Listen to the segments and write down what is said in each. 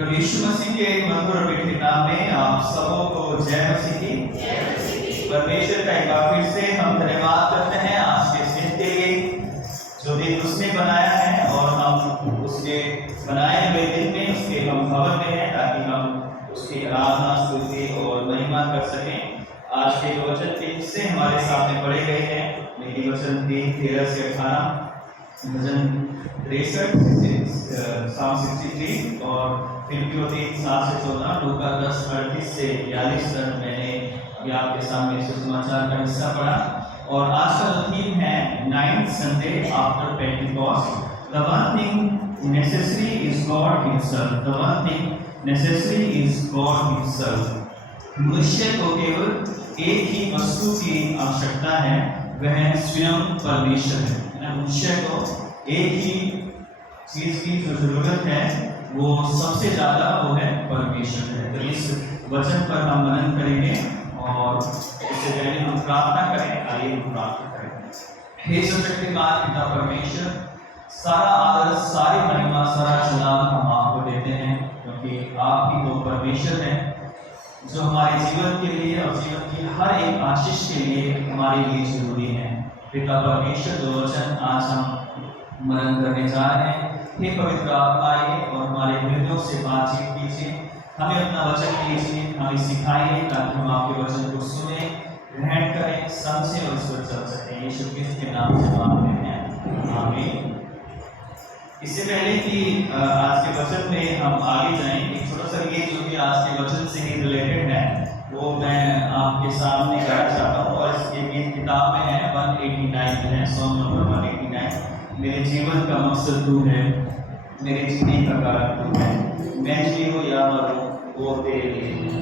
प्रभु यीशु मसीह के मधुर और मीठे नाम में आप सबों को जय मसीह की। परमेश्वर का एक बार फिर से हम धन्यवाद करते हैं आज के दिन के लिए जो दिन उसने बनाया है, और हम उसके बनाए हुए दिन में उसके हम भवन में हैं ताकि हम उसकी आराधना स्तुति और महिमा कर सकें। आज के जो वचन के हिस्से हमारे सामने पढ़े गए हैं, नीति वचन 3:13 से 18, भजन 63, Psalm 63 और फिलिपियों 3:7 से 14, लूका 10:38 से 42 तक मैंने अभी आपके सामने सुसमाचार का हिस्सा पढ़ा। और आज का थीम है 9th Sunday after Pentecost. The one thing necessary is God Himself. The one thing necessary is God Himself. मनुष्य को केवल एक ही वस्तु की आवश्यकता है, वह स्वयं परमेश्वर है। मनुष्य को एक ही चीज की जो जरूरत है वो सबसे ज्यादा वो है परमेश्वर है। तो इस वचन पर हम मनन करेंगे और इससे पहले हम प्रार्थना करें। आइए हम प्रार्थना करें। हे सर्वशक्तिमान पिता परमेश्वर, सारा आदर, सारी महिमा, सारा सलाम हम आपको देते हैं, क्योंकि आप ही तो परमेश्वर हैं जो हमारे जीवन के लिए और जीवन की हर एक आशीष के लिए हमारे लिए जरूरी है। पिता परमेश्वर, जो वचन आज हम मनन करने जा रहे हैं, हे पवित्र आत्मा आइए और हमारे हृदयों से बातचीत कीजिए, हमें अपना वचन कीजिए, हमें सिखाइए ताकि हम आपके वचन को सुने, ग्रहण करें, समझें और इस पर चल सकें। यीशु मसीह के नाम से मांगते हैं, आमीन। इससे पहले कि आज के वचन में हम आगे जाएं, एक छोटा सा गीत जो कि आज के वचन से ही रिलेटेड है वो मैं आपके सामने गाना चाहता हूँ। और इसके गीत किताब में है 189 है, सॉन्ग नंबर 189। मेरे जीवन का मकसद तू है, मेरे जीने का कारण तू है, मैं जीऊं या मरूं वो तेरे लिए।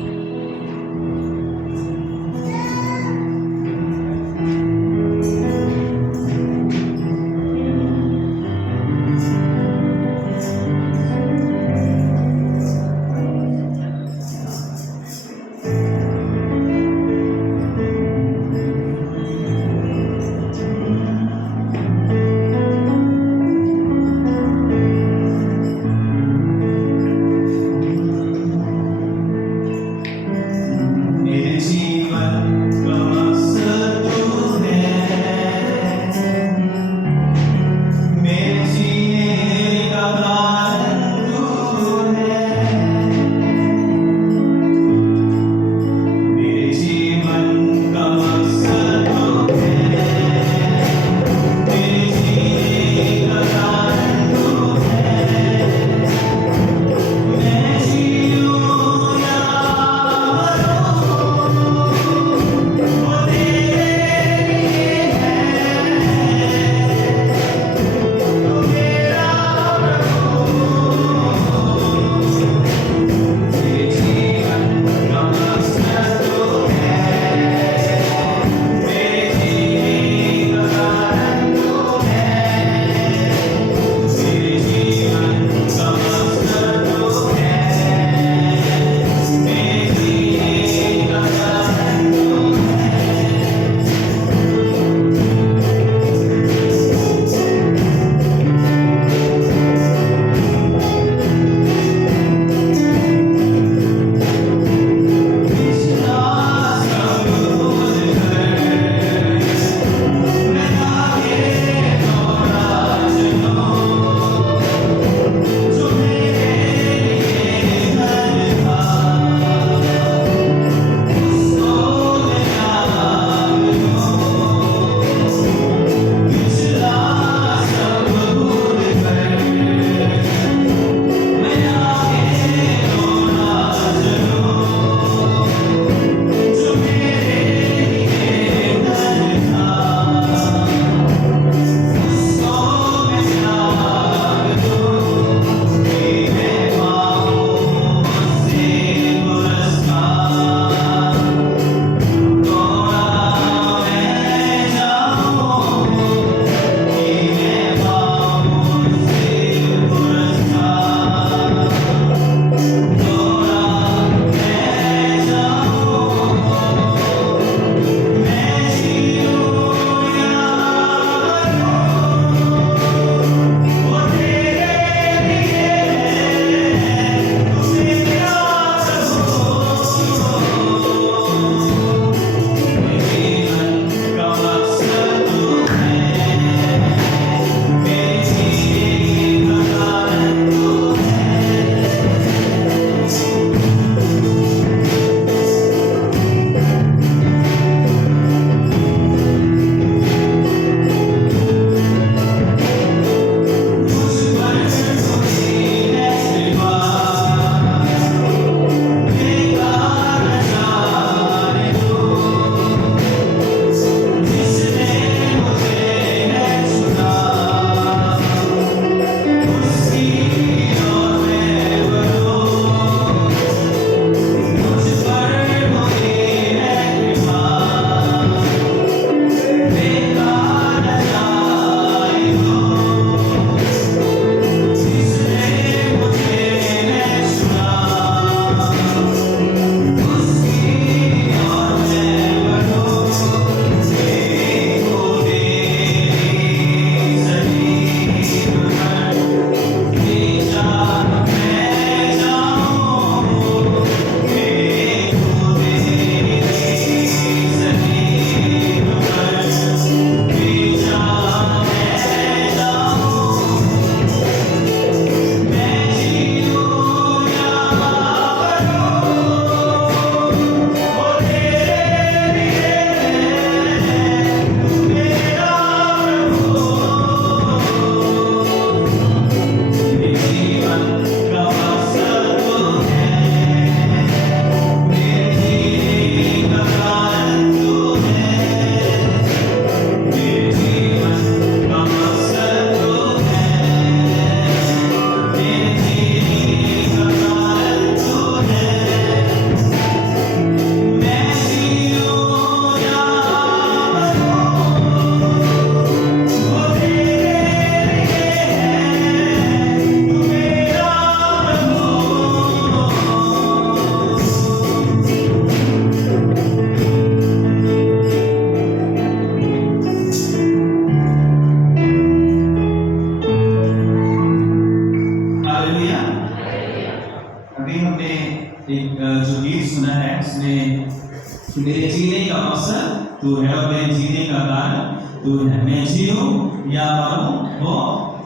इसमें मेरे जीने का मकसद तू है और मेरे जीने का कारण तू है, मैं जीऊं या मरूं वो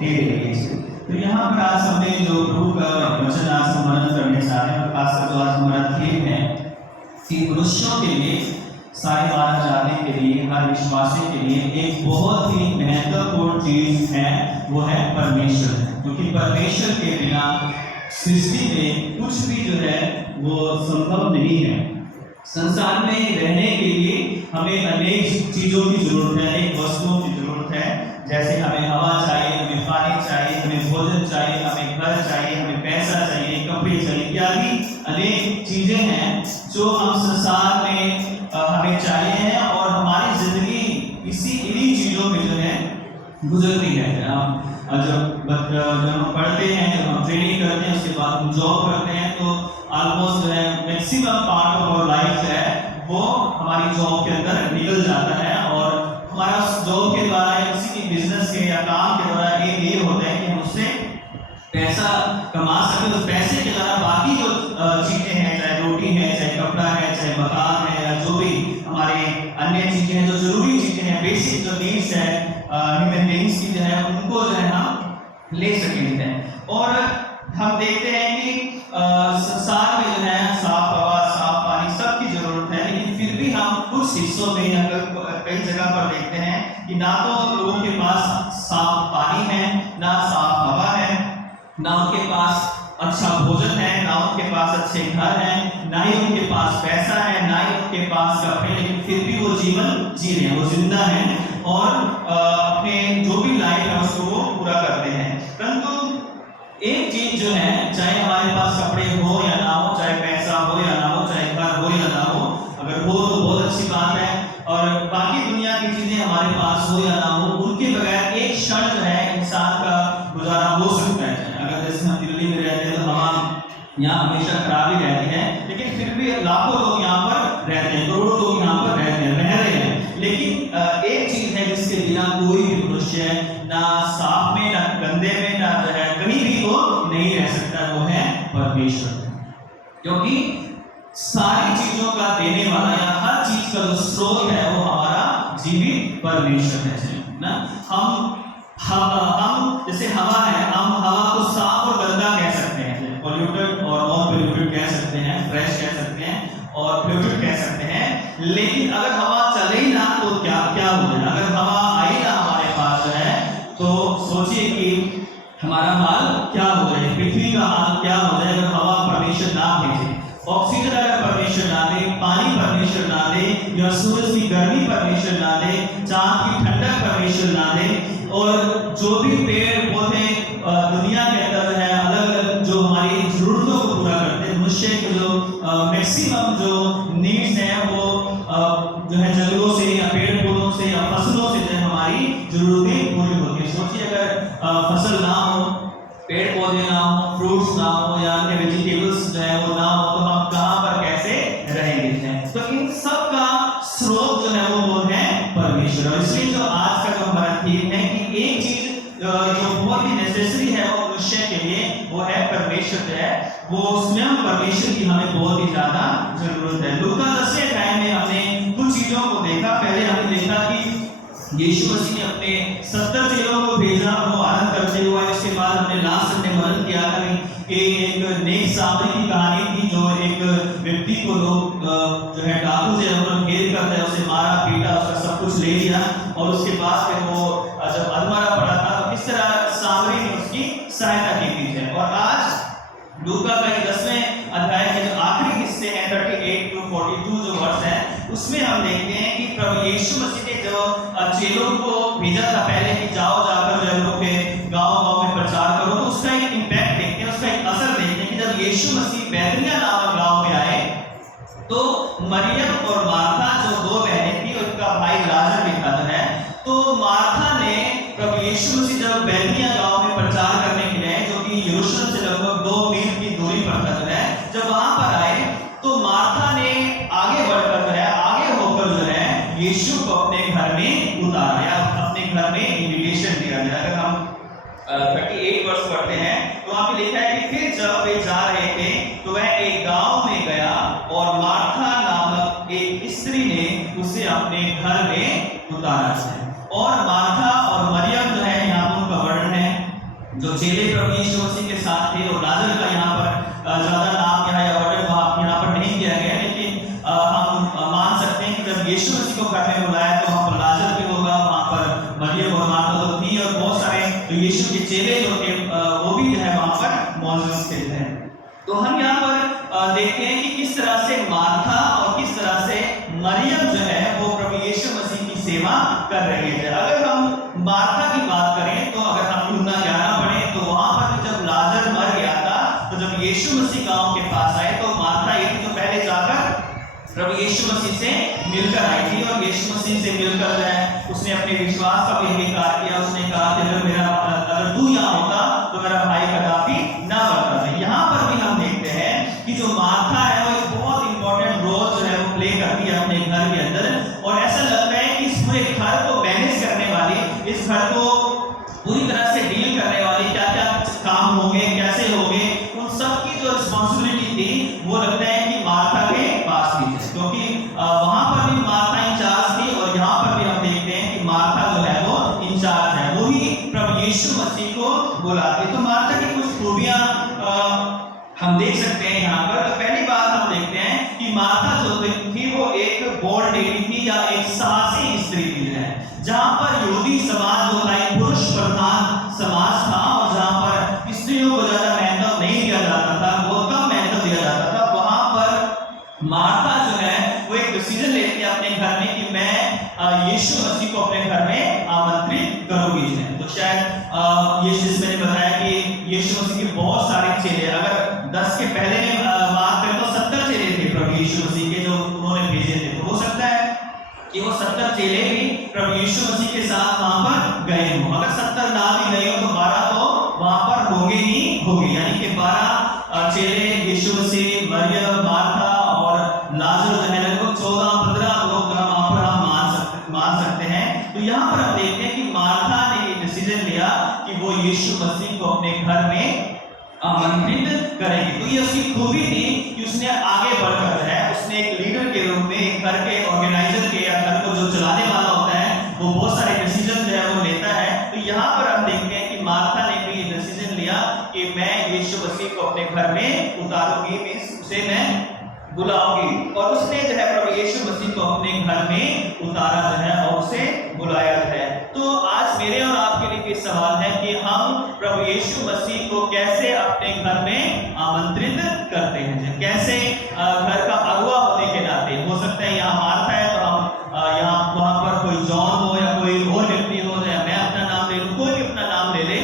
तेरे लिए। तो यहाँ पर आज हमने जो प्रभु का वचन आज स्मरण करने जा रहे हैं, खासकर जो आज हमारा थीम है कि मनुष्यों के लिए, सारे मानव जाति के लिए, हर विश्वासी के लिए एक बहुत ही महत्वपूर्ण चीज है, वो है परमेश्वर। क्योंकि परमेश्वर के बिना सृष्टि में कुछ भी जो है वो संभव नहीं है। संसार में रहने के लिए हमें अनेक चीजों की जरूरत है, अनेक वस्तुओं की जरूरत है। जैसे हमें हवा चाहिए, हमें पानी चाहिए, हमें भोजन चाहिए, हमें घर चाहिए, हमें पैसा चाहिए, कपड़े चाहिए, इत्यादि अनेक चीजें हैं जो हम संसार में हमें चाहिए हैं और हमारी जिंदगी इन्हीं चीजों में जो है गुजरती है। जब हम पढ़ते हैं, जब हम ट्रेनिंग करते हैं, उसके बाद हम जॉब करते हैं, तो ऑलमोस्ट जो है maximum part of our life जो है वो हमारी जॉब के अंदर निकल जाता है। और हमारा जॉब के द्वारा या किसी भी बिजनेस के या काम के द्वारा एक ये होता है कि हम उससे पैसा कमा सकें। उस पैसे के द्वारा बाकी जो चीजें हैं, चाहे रोटी है, चाहे कपड़ा है, चाहे मकान है, या जो भी हमारे अन्य चीजें हैं, जो जरूरी चीजें हैं, बेसिक जो नीड्स है ह्यूमन बीइंग्स की जो है, उनको जो है हम ले सकेंगे। और हम देखते हैं कि संसार में जो है साफ हवा, साफ पानी सबकी जरूरत है, लेकिन फिर भी हम कुछ हिस्सों में या कई जगह पर देखते हैं कि ना तो लोगों के पास साफ पानी है, ना साफ हवा है, ना उनके पास अच्छा भोजन है, ना उनके पास अच्छे घर हैं, ना ही उनके पास पैसा है, ना ही उनके पास कपड़े, लेकिन फिर भी वो जीवन जी रहे हैं, वो जिंदा हैं और अपने जो भी लाइफ है उसको वो पूरा करते हैं। परंतु एक चीज जो है, चाहे हमारे पास कपड़े हो या ना हो, चाहे पैसा हो या ना हो, चाहे घर हो या ना हो, अगर हो तो बहुत अच्छी बात है, और बाकी दुनिया की चीजें हमारे पास हो या ना हो, उनके बगैर एक क्षण जो है इंसान का गुजारा हो सकता है। अगर जैसे हम दिल्ली में रहते हैं तो हवा यहाँ हमेशा खराब ही रहती है, लेकिन फिर भी लाखों लोग यहाँ पर रहते हैं, करोड़ों लोग यहाँ पर रहते हैं, रह रहे हैं। लेकिन एक चीज है जिसके बिना कोई भी मनुष्य ना साफ में, ना गंदे में, ना जो है कहीं भी वो नहीं रह सकता, वो है परमेश्वर। क्योंकि सारी चीजों का देने वाला या हर चीज का जो स्रोत है वो हमारा जीवित परमेश्वर है ना। हम जैसे हवा है, हम हवा को साफ और गंदा कह सकते हैं, पॉल्यूटेड और नॉन पॉल्यूटेड कह सकते हैं, फ्रेश कह सकते हैं और प्योरिफाइड कह सकते हैं। लेकिन अगर हवा चले ही ना तो क्या हो जाए, अगर हवा आई ना हमारे पास जो है, तो सोचिए कि हमारा हाल क्या हो जाए, पृथ्वी का हाल क्या हो जाए अगर हवा परमेश्वर ना भेजे, ऑक्सीजन अगर परमेश्वर ना दे, पानी परमेश्वर ना दे, या सूरज की गर्मी परमेश्वर ना दे, चांद की ठंडक परमेश्वर ना दे, और जो भी पेड़ पौधे दुनिया के अंदर है अलग अलग जो हमारी जरूरतों को पूरा करते हैं, मनुष्य के जो मैक्सिमम जो नीड्स हैं वो जो है जंगलों से या पेड़ पौधों से या फसलों से जो हमारी जरूरतें पूरी होती है। सोचिए अगर फसल ना हो, पेड़ पौधे ना हो, फ्रूट्स ना हो या अन्य वेजिटेबल्स जो है वो ना हो, तो हम कहाँ पर कैसे रहेंगे। तो इन सब का स्रोत जो है वो है परमेश्वर। और इसलिए जो आज का जो हमारा थीम है कि एक चीज जो बहुत ही नेसेसरी है वो मनुष्य के लिए, वो है परमेश्वर है, वो स्वयं परमेश्वर की हमें बहुत ही ज्यादा जरूरत है। लूका 10वें अध्याय में हमने कुछ चीजों को देखा। पहले हमने देखा कि यीशु मसीह ने अपने 70 चेलों को भेजा और वो आनंद करते हुए। इसके बाद हमने लास्ट संडे वर्णन किया था कि एक नेक सामरी की कहानी थी, जो एक व्यक्ति को लोग जो है डाकू से घेर करते हैं, उसे मारा पीटा, उसका सब कुछ ले लिया, और उसके बाद फिर वो जब अधमरा पड़ा था तो किस तरह सामरी ने उसकी सहायता की थी। और आज लूका का 10वें अध्याय के जो आखिरी हिस्से हैं 38 to 42 जो वर्ष है, उसमें हम देखते हैं कि प्रभु यीशु मसीह ने जो चेलों को भेजा था पहले कि जाओ जाकर जो लोगों के गांव-गांव में प्रचार करो, तो उसका एक इंपैक्ट देखते हैं, उसका एक असर देखते हैं कि जब यीशु मसीह बैतनिय्याह नामक गांव में आए तो मरियम और मार्था जो दो बहनें थी, उनका भाई लाजर भी था है, तो मार्था ने प्रभु यीशु मसीह जब बैतनिय्याह गांव में प्रचार करने के लिए, जो कि यरूशलेम से लगभग 2 मील की दूरी पर था है, जब वहां पर आए तो मार्था ने आगे बढ़कर जो है, आगे होकर जो है यीशु को अपने घर में उतारा, अपने घर में इनविटेशन दिया गया। अगर हम 38 वर्ष पढ़ते हैं तो वहां पे लिखा है कि फिर जब वे जा रहे थे तो वह एक गांव में गया और मार्था जो चेले प्रभु यीशु मसीह के साथ थे, और लाजर का यहाँ पर ज्यादा नाम या वर्णन यहाँ पर नहीं किया गया, लेकिन हम मान सकते हैं कि जब यीशु मसीह को घर में बुलाया तो वहाँ पर लाजर भी होगा, वहाँ पर मरियम और मार्था तो थी, और बहुत सारे तो यीशु के चेले जो थे वो भी जो है वहाँ पर मौजूद थे। तो हम यहाँ पर देखते हैं कि किस तरह से मार्था और किस तरह से मरियम जो है वो प्रभु यीशु मसीह की सेवा कर रही है। अगर हम मार्था की बात करें तो अगर हम यूहन्ना 11 पढ़ें तो वहां पर जब लाजर मर गया था, तो जब यीशु मसीह गांव के पास आए तो मार्था ये तो पहले जाकर प्रभु यीशु मसीह से मिलकर आई थी, और यीशु मसीह से मिलकर जो है उसने अपने विश्वास का भी अंगीकार किया। उसने कहा कि अगर तू यहाँ होता तो मेरा भाई कदापि ना मरता। यहाँ पर भी हम देखते हैं कि जो मार्था है वो एक बहुत इंपॉर्टेंट रोल जो है वो प्ले करती है अपने घर के अंदर, और ऐसा लगता है कि इस पूरे घर को मैनेज करने वाली, इस घर को पूरी तरह से डील करने वाली, क्या क्या काम होंगे, कैसे होंगे, उन सब की जो रिस्पॉन्सिबिलिटी थी वो लगता है कि मार्था के पास थी, क्योंकि वहां पर भी मार्था इंचार्ज थी, और यहाँ पर भी हम देखते हैं कि मार्था जो है वो इंचार्ज है, वो ही प्रभु यीशु मसीह को बुलाती। तो मार्था की कुछ खूबियां हम देख सकते हैं यहाँ पर। तो पहली बात हम देखते हैं कि मार्था जो थी वो एक बोल्ड लेडी थी, या एक साहसी स्त्री थी, जहाँ पर यहूदी समाज जो था एक पुरुष प्रधान समाज था, और जहाँ पर स्त्रियों को ज्यादा महत्व नहीं दिया जाता था, बहुत कम महत्व दिया जाता था, वहां पर मार्था जो है वो एक डिसीजन लेती है अपने घर में कि मैं यीशु मसीह को अपने घर में आमंत्रित करूंगी। तो शायद ये चीज मैंने बताया कि यीशु मसीह के बहुत सारे चेले, अगर 10 के पहले में बात करें तो 70 चेले थे प्रभु यीशु मसीह के जो उन्होंने भेजे थे। तो हो सकता है कि वो 70 चेले भी प्रभु यीशु मसीह के साथ वहां पर गए हों। अगर 70 ना भी गए हो तो 12 तो वहां पर होंगे ही होंगे, यानी कि 12 चेले, यीशु मसीह, मरियम, मार्था और लाजर जो है लगभग 14-15 लोग वहां पर हम मान सकते हैं। तो यहाँ पर हम देखते हैं कि मार्था ने ये डिसीजन लिया कि वो यीशु मसीह को अपने घर में आमंत्रित करेगी। तो ये उसकी खूबी थी कि उसने आगे बढ़कर जो है उसने एक लीडर के रूप में, एक घर के ऑर्गेनाइजर के, या घर को जो चलाने वाला होता है वो बहुत सारे डिसीजन जो है वो लेता है। तो यहाँ पर हम देखते हैं कि मार्था ने भी ये डिसीजन लिया कि मैं यीशु मसीह को अपने घर में उतारूंगी, उसे मैं बुलाऊंगी, और उसने जो है प्रभु यीशु मसीह को अपने घर में उतारा जो है और उसे बुलाया जो है। तो आज मेरे और आपके लिए सवाल है कि हम प्रभु यीशु मसीह को कैसे अपने घर में आमंत्रित करते हैं, कैसे घर का अगुआ होने के नाते। हो सकता है यहाँ मार्था है तो हम यहाँ वहां पर कोई जॉन हो या कोई और व्यक्ति हो, या मैं अपना नाम ले लूँ, कोई भी अपना नाम ले ले,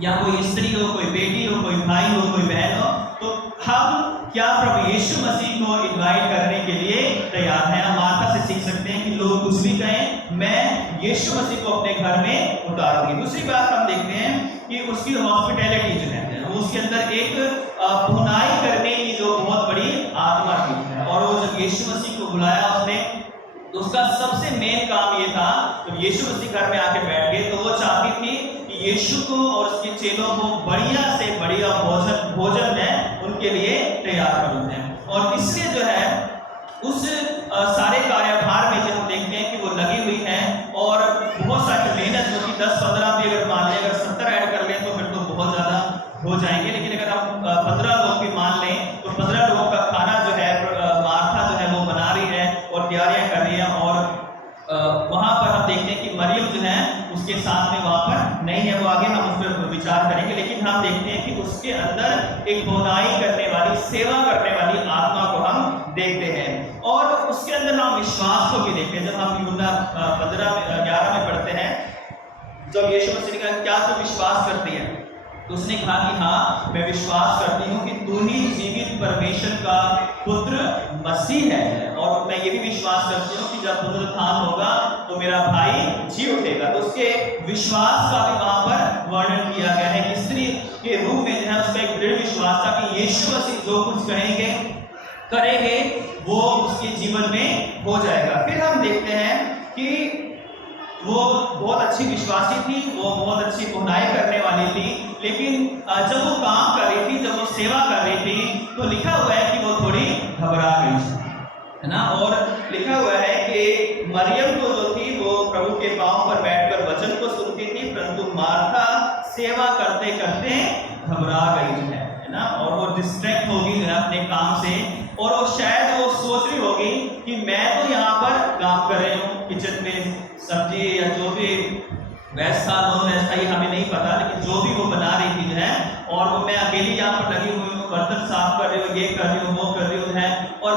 या कोई स्त्री हो, कोई बेटी हो, कोई भाई हो, कोई बहन हो, तो हम क्या प्रभु यीशु मसीह को इनवाइट करने के लिए तैयार हैं? हम मार्था से सीख सकते हैं कि लोग कुछ भी कहें, मैं यीशु मसीह को अपने घर में उतारूंगी। दूसरी बात हम देखते हैं कि उसकी हॉस्पिटैलिटी जो है वो उसके अंदर एक पुनाई करने की जो बहुत बड़ी आत्मा थी, और वो जब यीशु मसीह को बुलाया उसने, तो उसका सबसे मेन काम ये था, जब यीशु मसीह घर में आके बैठ गए तो वो चाहती थी कि यीशु को और उसके चेलों को बढ़िया से बढ़िया भोजन में उनके लिए तैयार करूं है। और इसलिए जो है उस सारे कार्यभार में जो हम देखते हैं कि वो लगी हुई है, और बहुत सारी मेहनत जो कि 10-15 भी अगर मान लें, अगर 70 ऐड कर लें तो फिर तो बहुत ज़्यादा हो जाएंगे, लेकिन अगर हम 15 लोग भी मान लें तो 15 लोगों का खाना जो है मार्था जो है वो बना रही है और तैयारियां कर रही है। और वहां पर हम देखते हैं कि मरियम जो है उसके साथ में वहां पर नहीं है, वो आगे हम उस पर विचार करेंगे, लेकिन हम देखते हैं कि उसके अंदर एक भोनाई करने वाली, सेवा करने वाली आत्मा को हम देखते हैं। और उसके अंदर हम विश्वास को भी देखते हैं। जब हम यूहन्ना 11 में पढ़ते हैं, जब यीशु मसीह ने कहा क्या तू विश्वास करती है, तो उसने कहा कि हाँ मैं विश्वास करती हूँ कि तू ही जीवित परमेश्वर का पुत्र मसीह है, और मैं ये भी विश्वास करती हूँ कि जब पुनरुत्थान होगा तो मेरा भाई जी उठेगा। तो उसके विश्वास का भी वहां पर वर्णन किया गया है कि स्त्री के रूप में जो है उसका एक दृढ़ विश्वास था कि यीशु मसीह जो कुछ कहेंगे करेंगे वो उसके जीवन में हो जाएगा। फिर हम देखते हैं कि वो बहुत अच्छी विश्वासी थी, वो बहुत अच्छी बुनाई करने वाली थी, लेकिन जब वो काम कर रही थी, जब वो सेवा कर रही थी, तो लिखा हुआ है कि वो थोड़ी घबरा गई, है ना। और लिखा हुआ है कि मरियम को जो थी वो प्रभु के पांव पर बैठकर वचन को सुनती थी, परंतु मार्था सेवा करते करते घबरा गई है ना, और वो डिस्ट्रैक्ट होगी जो है अपने काम से, और वो शायद वो सोच रही होगी कि मैं तो यहाँ पर काम कर रही हूँ किचन में, सब्जी या जो भी वेज था नॉन वेज था ये हमें नहीं पता, लेकिन जो भी वो बना रही थी जो है, और वो मैं अकेली यहाँ पर लगी हुई हूँ, बर्तन साफ कर रही हूँ, ये कर रही हूँ, वो कर रही हूँ है। और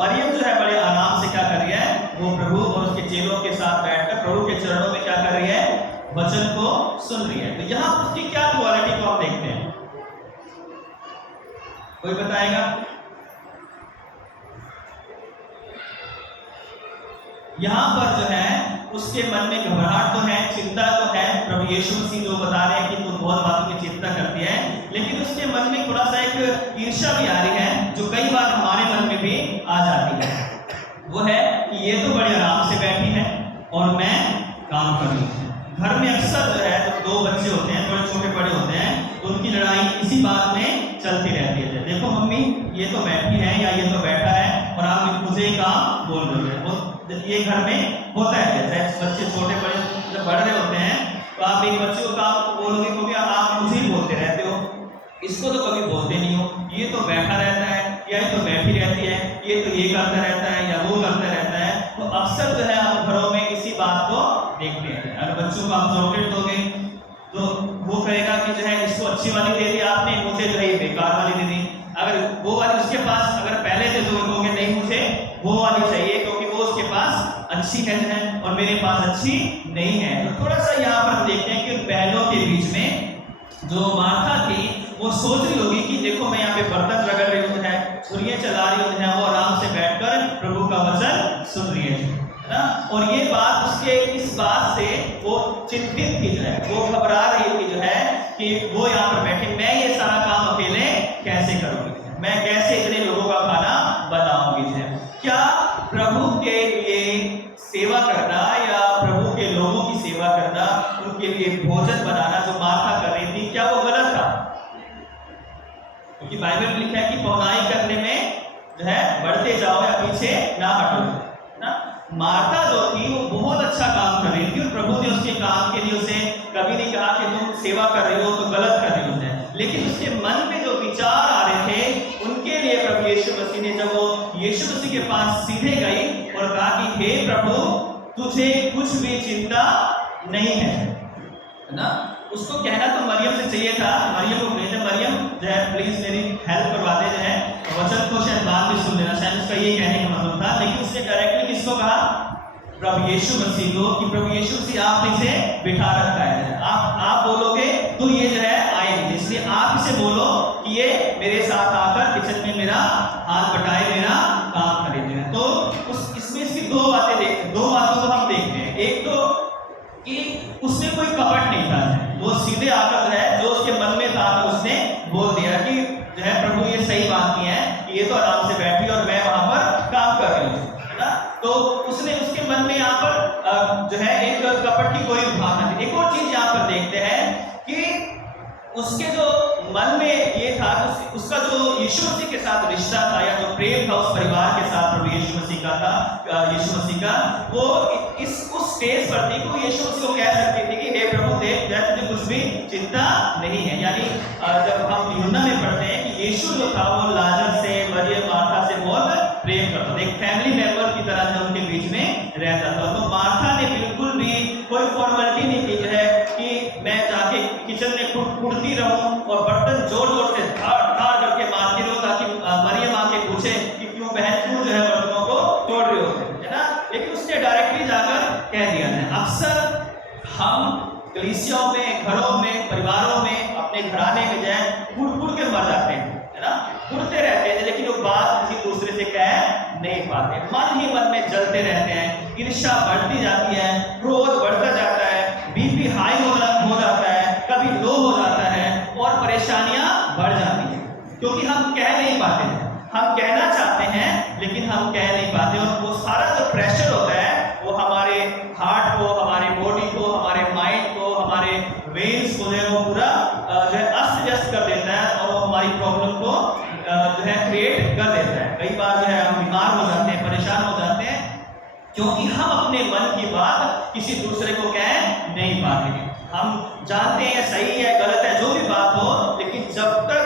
मरियम जो है बड़े आराम से क्या कर रही है, वो प्रभु और उसके चेलों के साथ बैठकर प्रभु के चरणों में क्या कर रही है, वचन को सुन रही है। तो यहाँ उसकी क्या क्वालिटी को हम देखते हैं, कोई बताएगा? यहाँ पर जो है उसके मन में घबराहट तो है, चिंता तो है। प्रभु यीशु मसीह जो बता रहे हैं कि तुम बहुत बातों की चिंता करती है, लेकिन उसके मन में थोड़ा सा एक ईर्ष्या भी आ रही है, जो कई बार हमारे मन में भी आ जाती है। वो है कि ये तो बड़े आराम से बैठी है और मैं काम कर रही हूँ। घर में अक्सर जो है जब दो बच्चे होते हैं, थोड़े छोटे बड़े होते हैं, तो उनकी लड़ाई इसी बात में चलती रहती है। देखो मम्मी ये तो बैठी है या ये तो बैठा है और आप मुझे ही काम बोल रहे हो। ये घर में होता है, जैसे बच्चे छोटे बड़े जब बढ़ रहे होते हैं तो आप एक बच्चे को काम बोलोगे क्योंकि आप मुझे ही बोलते रहते हो, इसको तो कभी बोलते नहीं हो, ये तो बैठा रहता है या ये तो बैठी रहती है, ये तो ये करता रहता है या वो करता रहता है। तो अक्सर जो है आप घरों में इसी बात को देखते हैं। अगर बच्चों को आप चॉकलेट दोगे तो वो कहेगा कि जो है इसको अच्छी वाली दे दी आपने, मुझे जो है बेकार वाली दे दी। अगर वो वाली उसके पास अगर पहले से जो कहोगे नहीं मुझे वो वाली चाहिए क्योंकि वो उसके पास अच्छी है और मेरे पास अच्छी नहीं है। तो थोड़ा सा यहाँ पर हम देखते हैं कि उन पहलों के बीच में जो मार्था थी वो सोच रही होगी कि देखो मैं यहाँ पे बर्तन रगड़ रही हूँ है, छुरियां चला रही हूँ है, वो आराम से बैठकर प्रभु का वचन सुन रही है ना। और ये बात उसके इस बात से वो चिंतित थी जो है, वो घबरा रही थी जो है कि वो यहाँ पर बैठे, मैं ये सारा काम अकेले कैसे करूँगी, मैं कैसे इतने लोगों का खाना बनाऊंगी जो है। क्या प्रभु के लिए सेवा करना या प्रभु के लोगों की सेवा करना, उनके लिए भोजन बनाना जो मार्था कर रही थी, क्या वो गलत था? क्योंकि बाइबल में लिखा है कि पौनाई करने में जो है बढ़ते जाओ या पीछे ना हटो ना। मार्था जो थी वो बहुत अच्छा काम कर रही थी और प्रभु ने उसके काम के लिए उसे कभी नहीं कहा कि तुम सेवा कर रही हो तो गलत कर रही हो, लेकिन उसके मन में जो विचार आ रहे थे उनके लिए प्रभु यीशु मसीह ने, जब वो यीशु मसीह के पास सीधे गई और कहा कि हे प्रभु तुझे कुछ भी चिंता नहीं है ना। उसको कहना तो मरियम से चाहिए था, मरियम को भेजे, मरियम जो है प्लीज मेरी हेल्प करवा दे जो है, वचन को शायद बाद में सुन लेना, शायद उसका ये कहने का मतलब था। लेकिन उसने डायरेक्टली किसको कहा? प्रभु यीशु मसीह को, कि प्रभु यीशु मसीह आप इसे बिठा रखा है, आप बोलोगे तो ये जो है आएगी, इसलिए आप इसे बोलो कि ये मेरे साथ आकर किचन में मेरा हाथ बटाए, मेरा काम करे। तो इसमें इसकी दो बातों को हम देखते हैं। एक तो कि उसमें कोई कपट नहीं था, वो सीधे आकर जो है जो उसके मन में था उसने बोल दिया कि जो है प्रभु ये सही बात नहीं है कि ये तो आराम से बैठी और मैं वहां पर काम कर रही हूँ है ना। तो उसने उसके मन में यहाँ पर जो है एक कपट की कोई भावना थी। एक और चीज यहाँ पर देखते हैं कि उसके जो मन में ये था, उसका जो यीशु मसीह के साथ रिश्ता था या जो प्रेम था उस परिवार के साथ प्रभु यीशु मसीह का था, यीशु मसीह का, वो उस स्टेज पर थी कि यीशु मसीह को कह सकती थी कि हे प्रभु देख तुझे कुछ भी चिंता नहीं है। यानी जब हम यूहन्ना में पढ़ते हैं कि यीशु जो था वो लाजर से, मरियम, मार्था से बहुत प्रेम करता था, एक फैमिली मेंबर की तरह से उनके बीच में रहता था। तो मार्था ने बिल्कुल भी कोई फॉर्मेलिटी नहीं की है कि मैं जाके किचन में कुड़ती रहूं और बर्तन जोर जोर से धार धार करके मारती रहूं ताकि मरियम आके पूछे कि क्यों बहन क्यों जो है बर्तनों को तोड़ रही हो, है ना। लेकिन उसने डायरेक्टली जाकर कह दिया है। अक्सर हम कलीसियाओं में, घरों में, परिवारों में, अपने घराने में जाए कुड़ के मर जाते हैं, है ना, कुड़ते रहते हैं, लेकिन वो बात किसी दूसरे से कह नहीं पाते, मन ही मन में जलते रहते हैं, ईर्ष्या बढ़ती जाती है, क्रोध बढ़ता जाता है, बीपी हाई हो जाता है, कभी लो हो जाता है और परेशानियां बढ़ जाती हैं क्योंकि हम कह नहीं पाते हैं। हम कहना चाहते हैं लेकिन हम कह नहीं पाते और वो सारा जो प्रेशर होता है वो हमारे हार्ट को, हमारे बॉडी को, हमारे माइंड को, हमारे वेन्स को जो है वो पूरा जो है अस्त व्यस्त कर देता है और वो हमारी प्रॉब्लम को जो है क्रिएट कर देता है। कई बार जो है हम बीमार हो जाते हैं, परेशान हो जाते हैं क्योंकि हम अपने मन की बात किसी दूसरे को कह नहीं पाते हैं। हम जानते हैं सही है गलत है जो भी बात हो, लेकिन जब तक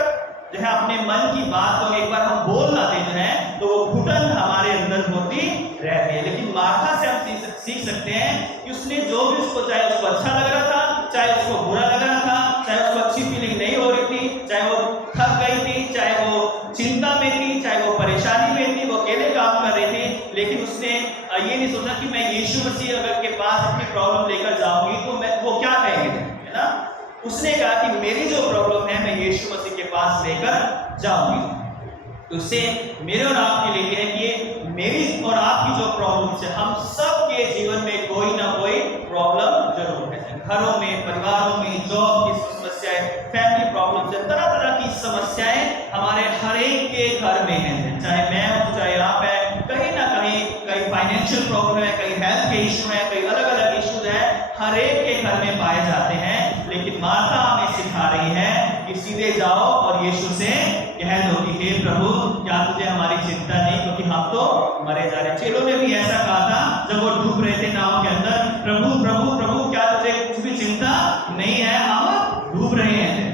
जो है अपने मन की बात को एक बार हम बोल ना दें जो है, तो वो घुटन हमारे अंदर होती रहती है। लेकिन मार्था से हम सीख सकते हैं कि उसने जो भी उसको, चाहे उसको अच्छा लग रहा था, चाहे उसको बुरा लग रहा था, चाहे उसको अच्छी फीलिंग नहीं हो रही थी, चाहे वो थक गई थी, चाहे वो चिंता में थी, चाहे वो परेशानी में थी, वो अकेले काम कर रही थी, लेकिन उसने ये नहीं सोचा कि मैं यीशु मसीह अगर के पास अपनी प्रॉब्लम लेकर जाऊंगी तो मैं वो क्या कहेंगे, है ना। उसने कहा कि मेरी जो प्रॉब्लम है मैं यीशु मसीह के पास लेकर जाऊंगी। तो इससे मेरे और आपके लिए है कि मेरी और आपकी जो प्रॉब्लम है, हम सब के जीवन में कोई ना कोई प्रॉब्लम जरूर है। घरों में, परिवारों में, जॉब की समस्याएं, फैमिली प्रॉब्लम्स है, तरह तरह की समस्याएं हमारे हर एक के घर में है। चाहे मैं हूँ, चाहे आप है, कहीं ना कहीं फाइनेंशियल प्रॉब्लम है, कहीं हेल्थ के इशू है, कहीं अलग अलग इश्यूज है, हर एक के घर में पाए जाते हैं। लेकिन मार्था हमें सिखा रही है कि सीधे जाओ और यीशु से कह दो कि हे प्रभु, क्या तुझे हमारी चिंता नहीं, क्योंकि हम तो मरे जा रहे। चेलों ने भी ऐसा कहा था जब वो डूब रहे थे नाव के अंदर, प्रभु प्रभु प्रभु, क्या तुझे कुछ भी चिंता नहीं है, हम डूब रहे हैं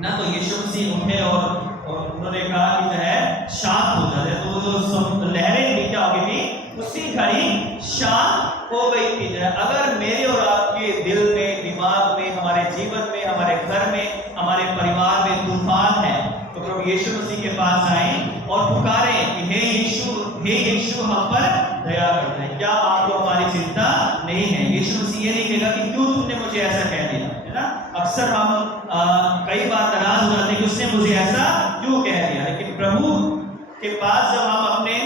ना। तो यीशु मसीह उठे और उन्होंने कहा कि जो है शांत हो जाए। तो वो जो लहरें थी क्या हो गई थी, उसी घड़ी शांत हो गई थी। अगर मेरे और आपके दिल में, दिमाग में, हमारे जीवन में, हमारे घर में, हमारे परिवार में तूफान है, तो प्रभु यीशु मसीह के पास आए और पुकारे कि हे यीशु हम पर दया कर दे। क्या आपको हमारी चिंता नहीं है? यीशु मसीह ये नहीं कहेगा कि क्यों तुमने मुझे ऐसा कह दिया, है ना। अक्सर हम कई बार नाराज हो जाते हैं कि उसने मुझे ऐसा क्यों कह दिया। लेकिन प्रभु के पास जब हम अपने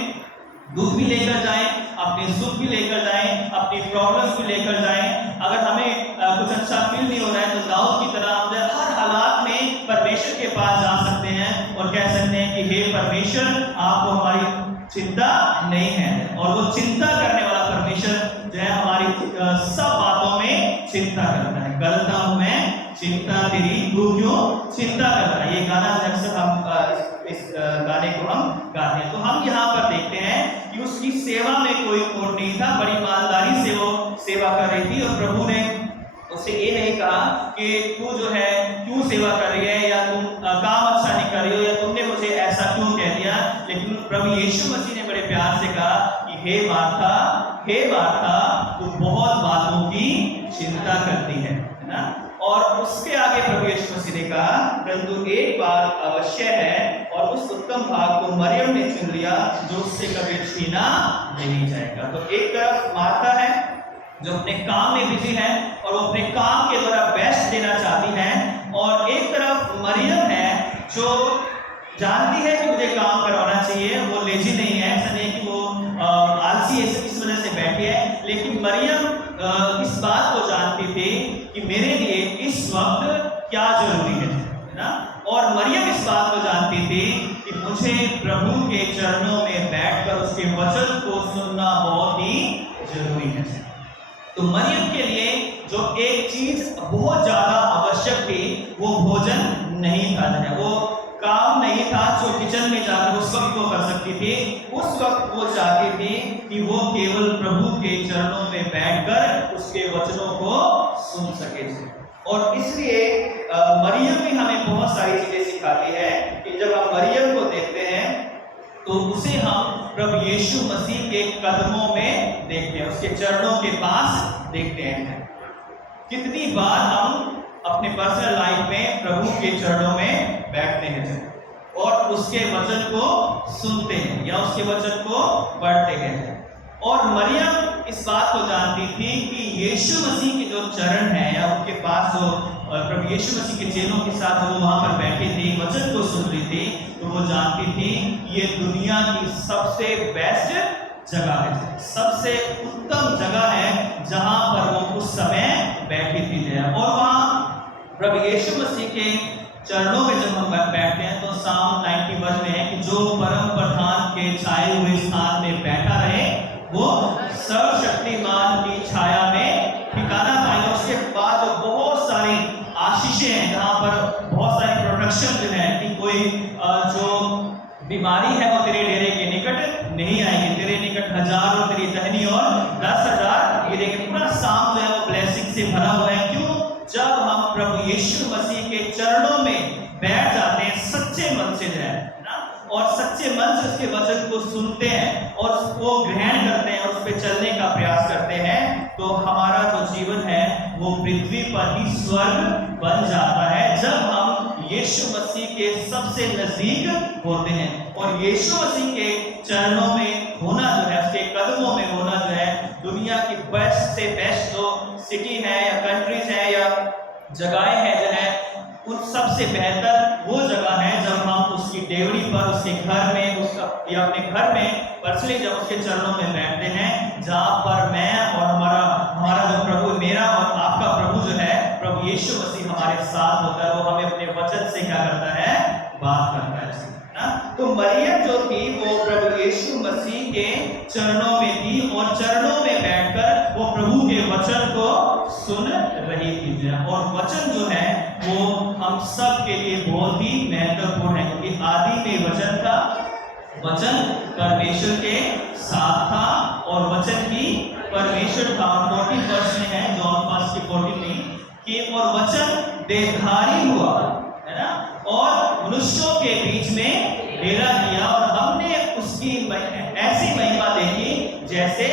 दुख भी लेकर जाएं, अपने सुख भी लेकर जाएं, अपनी प्रॉब्लम्स भी लेकर जाएं, अगर हमें कुछ अच्छा फील नहीं हो रहा है तो दाऊद की तरह हम हर हालात में परमेश्वर के पास जा सकते हैं और कह सकते हैं कि हे परमेश्वर, आपको हमारी चिंता नहीं है। और वो चिंता करने वाला परमेश्वर जो है हमारी सब बातों में चिंता करता है। करता हूं मैं चिंता तेरी, तू क्यों चिंता कर रहा है। ये गाना अक्सर हम इस गाने को हम गाते हैं। तो हम यहाँ पर देखते हैं कि उसकी सेवा में कोई खोट नहीं था, बड़ी ईमानदारी से वो सेवा कर रही थी। और प्रभु ने उससे ये नहीं कहा कि तू जो है क्यों सेवा कर रही है, या तुम काम अच्छा नहीं कर रही हो, या तुमने मुझे ऐसा क्यों कह दिया। लेकिन प्रभु यीशु मसीह ने बड़े प्यार से कहा कि हे मार्था, तू बहुत बातों की चिंता करती है ना। और उसके आगे प्रभु यीशु मसीह ने कहा, परंतु एक बात अवश्य है और उस उत्तम भाग को मरियम ने चुन लिया जो उससे कभी छीना नहीं जाएगा। तो एक तरफ मार्था है जो अपने काम में बिजी है और वो अपने काम के द्वारा बेस्ट देना चाहती है, और एक तरफ मरियम है जो जानती है कि मुझे काम करवाना चाहिए, वो लेजी नहीं है, ऐसा नहीं कि वो आलसी इस वजह से बैठी है। लेकिन मरियम इस बात को जानती थी कि मेरे लिए इस वक्त क्या जरूरी है ना। और मरियम इस बात को जानती थी कि मुझे प्रभु के चरणों में बैठकर उसके वचन को सुनना बहुत ही जरूरी है। तो मरियम के लिए जो एक चीज बहुत ज्यादा आवश्यक थी वो भोजन नहीं था, वो काम नहीं था जो किचन में जाकर उस वक्त वो कर सकती थी। उस वक्त वो चाहती थी कि वो केवल प्रभु के चरणों में बैठकर उसके वचनों को सुन सके। और इसलिए मरियम भी हमें बहुत सारी चीजें सिखाती है कि जब हम मरियम को देखते हैं तो उसे हम प्रभु यीशु मसीह के कदमों में देखते हैं, उसके चरणों के पास देखते हैं। कितनी बार हम अपने पर्सनल लाइफ में प्रभु के चरणों में बैठते हैं और उसके वचन को सुनते हैं या उसके वचन को पढ़ते हैं। और मरियम इस बात को जानती थी कि यीशु मसीह के जो चरण है या उनके पास जो प्रभु यीशु मसीह के चेलों के साथ वो वहां पर बैठी थी, वचन को सुन रही थी, तो वो जानती थी ये दुनिया की सबसे बेस्ट जगह है, सबसे उत्तम जगह है जहां पर वो उस समय बैठी थी। और वहां प्रभु यीशु मसीह के चरणों में जब हम बैठते हैं तो साम 91 में है कि जो परम प्रधान के छाए हुए स्थान में बैठा रहे वो सर्वशक्तिमान की छाया में ठिकाना पाएगा। उसके बाद जो बहुत सारी आशीषें हैं जहाँ पर बहुत सारी प्रोटेक्शन जो है कि कोई जो बीमारी है वो तेरे डेरे के निकट नहीं आएगी, तेरे निकट 1000 और तेरी दहनी और 10,000 गिरेंगे। पूरा साम जो है वो ब्लेसिंग से भरा हुआ है। क्यों? जब हम प्रभु यीशु मसीह के चरणों में बैठ जाते हैं सच्चे मन से जो है ना, और सच्चे मन से उसके वचन को सुनते हैं और उसको ग्रहण करते हैं और उस पर चलने का प्रयास करते हैं, तो हमारा जो जीवन है वो पृथ्वी पर ही स्वर्ग बन जाता है। जब हम यीशु मसीह के सबसे नजदीक होते हैं और यीशु मसीह के चरणों में होना जो है, उसके कदमों में होना जो है, दुनिया की बेस्ट से बेस्ट जो सिटी है या कंट्रीज है या जगहें हैं जो है, उन सबसे बेहतर वो जगह है जब हम उसकी डेवड़ी पर, उसके घर में, उसका या अपने घर में पर्सनली जब उसके चरणों में बैठते हैं, जहाँ पर मैं और हमारा जो प्रभु, मेरा और आपका प्रभु जो है, प्रभु यीशु मसीह हमारे साथ होता है। वो हमें अपने वचन से क्या करता है, बात करता है ना। तो मरियम जो थी वो प्रभु यीशु मसीह के चरणों में थी और चरणों में बैठकर वो प्रभु के वचन को सुन रही थी। और वचन जो है वो हम सब के लिए बहुत ही महत्वपूर्ण है, क्योंकि आदि में वचन था, वचन परमेश्वर के साथ था और वचन ही परमेश्वर था। 40 वर्ष में है, जॉन 1:14 में कि और वचन देहधारी हुआ, है ना, और मनुष्यों के बीच में डेरा किया और हमने उसकी ऐसी महिमा देखी जैसे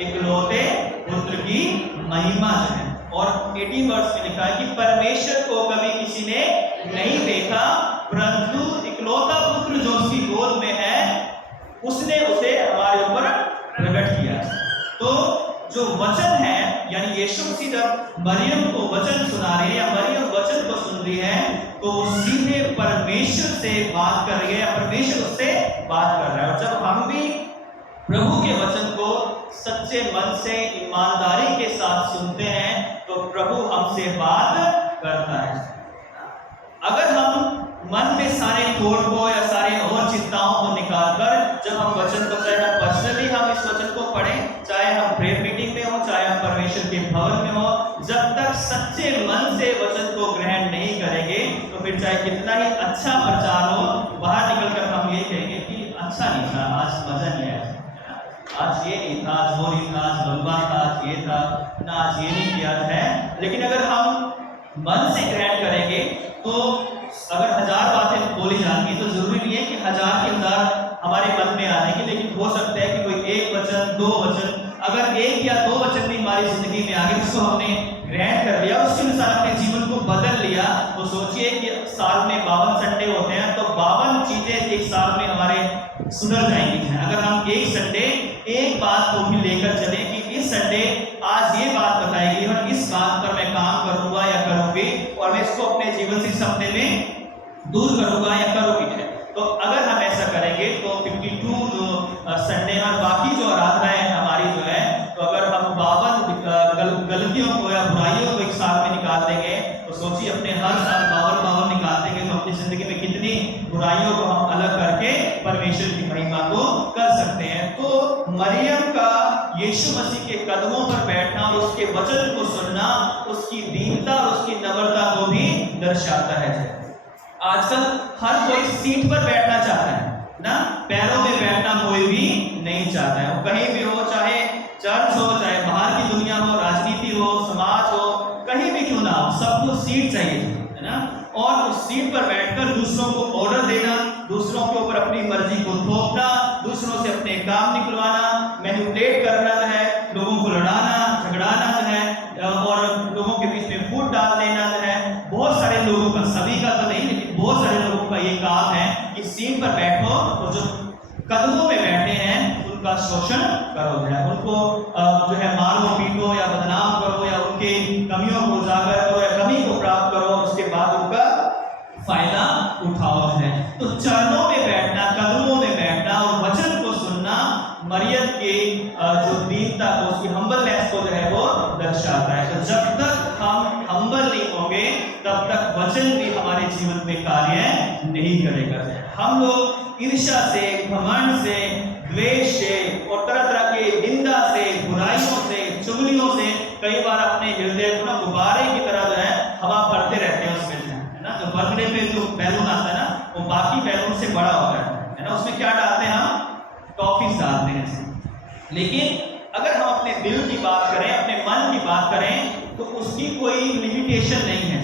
इकलौते पुत्र की महिमा जो है। और 80 वर्ष में लिखा है कि परमेश्वर को कभी किसी ने नहीं देखा, परंतु इकलौता पुत्र जो उसकी गोद में है उसने उसे हमारे ऊपर प्रकट किया। तो जो वचन है, यानी यीशु मसीह जब मरियम को वचन सुना रहे हैं या मरियम वचन को सुन रही है, तो सीधे परमेश्वर से बात कर रही है या परमेश्वर उससे बात कर रहा है। और जब हम भी प्रभु के वचन को सच्चे मन से, ईमानदारी के साथ सुनते हैं, तो प्रभु हमसे बात करता है। अगर हम मन में सारे थॉट को या सारे और चिंताओं को निकालकर जब हम वचन को, चाहे हम पर्सनली हम इस वचन को पढ़ें, चाहे हम प्रेयर मीटिंग में हो, चाहे हम परमेश्वर के भवन में हो, जब तक सच्चे मन से वचन को ग्रहण नहीं करेंगे, तो फिर चाहे कितना ही अच्छा प्रचार हो, बाहर निकलकर हम ये कहेंगे कि अच्छा नहीं था, आज मजा नहीं आया, आज ये नहीं था, आज वो नहीं था, आज लंबा था, आज ये था ना, आज ये नहीं किया है। लेकिन अगर हम मन से ग्रहण करेंगे, तो अगर 1000 बातें बोली जाएंगी तो जरूरी नहीं है कि 1000 के 1000 हमारे मन में आ जाएंगे, लेकिन हो सकता है कि कोई एक वचन, 2 वचन, अगर 1 या 2 वचन भी हमारी जिंदगी में आगे, उसको हमने ग्रहण कर लिया, उसके अनुसार अपने जीवन को बदल लिया, तो सोचिए कि साल में 52 संडे होते हैं, तो 52 चीजें एक साल में हमारे सुधर जाएंगी। अगर हम एक संडे एक बात को भी लेकर चले कि इस संडे आज ये बात बताएगी और इस बात पर मैं काम करूंगा या करूंगी और मैं इसको अपने जीवन से, सपने में दूर करूंगा या करूंगी, तो अगर हम ऐसा करेंगे तो 52 जो संडे और बाकी जो आराधनाएं हमारी जो है, तो अगर हम 52 गलतियों को या बुराइयों को एक साल में निकाल देंगे, तो सोचिए अपने हर साल 52 निकाल देंगे तो अपनी जिंदगी में कितनी बुराइयों को हम अलग करके परमेश्वर की महिमा को कर सकते हैं। तो मरियम का यीशु मसीह के कदमों पर बैठना और उसके वचन को सुनना उसकी दीनता और उसकी नम्रता को भी दर्शाता है। आजकल हर कोई सीट पर बैठना चाहता है ना, पैरों में बैठना कोई भी नहीं चाहता है। वो कहीं भी हो, चाहे चर्च हो, चाहे बाहर की दुनिया हो, राजनीति हो, समाज हो, कहीं भी क्यों ना हो, सबको सीट चाहिए, है ना। और उस सीट पर बैठकर दूसरों को ऑर्डर देना, दूसरों के ऊपर अपनी मर्जी को थोपना, दूसरों से अपने काम निकलवाना, मैनिपुलेट करना जो है, लोगों को लड़ाना, झगड़ाना जो है, और लोगों के बीच में फूट डाल देना जो है, बहुत सारे लोगों का, सभी का तो नहीं लेकिन बहुत सारे लोगों का ये काम है कि सीट पर बैठो और जो कदमों में बैठे हैं उनका शोषण करो, जो है उनको जो है मारो पीटो या बदनाम करो या उनके कमियों को उजागर करो या कमी को प्राप्त करो, उसके बाद उनका फायदा उठाओ है। तो चरणों में बैठना, कदमों में बैठना और वचन को सुनना मरियम के जो दीनता को, उसकी हम्बलनेस को जो है वो दर्शाता है। तो जब तक हम हम्बल नहीं होंगे तब तक वचन भी हमारे जीवन में कार्य नहीं करेगा। हम लोग ईर्ष्या से, घमंड से, द्वेष से और तरह तरह के निंदा से, बुराइयों से, चुगलियों से कई बार अपने हृदय को ना गुब्बारे की तरह जो है हवा भरते रहते हैं उसमें, है ना। जो बर्थडे पे जो बैलून आता है ना, वो बाकी बैलून से बड़ा होता है ना। उसमें क्या डालते हैं हम? टॉफीज डालते हैं। लेकिन अगर हम अपने दिल की बात करें, अपने मन की बात करें, तो उसकी कोई लिमिटेशन नहीं है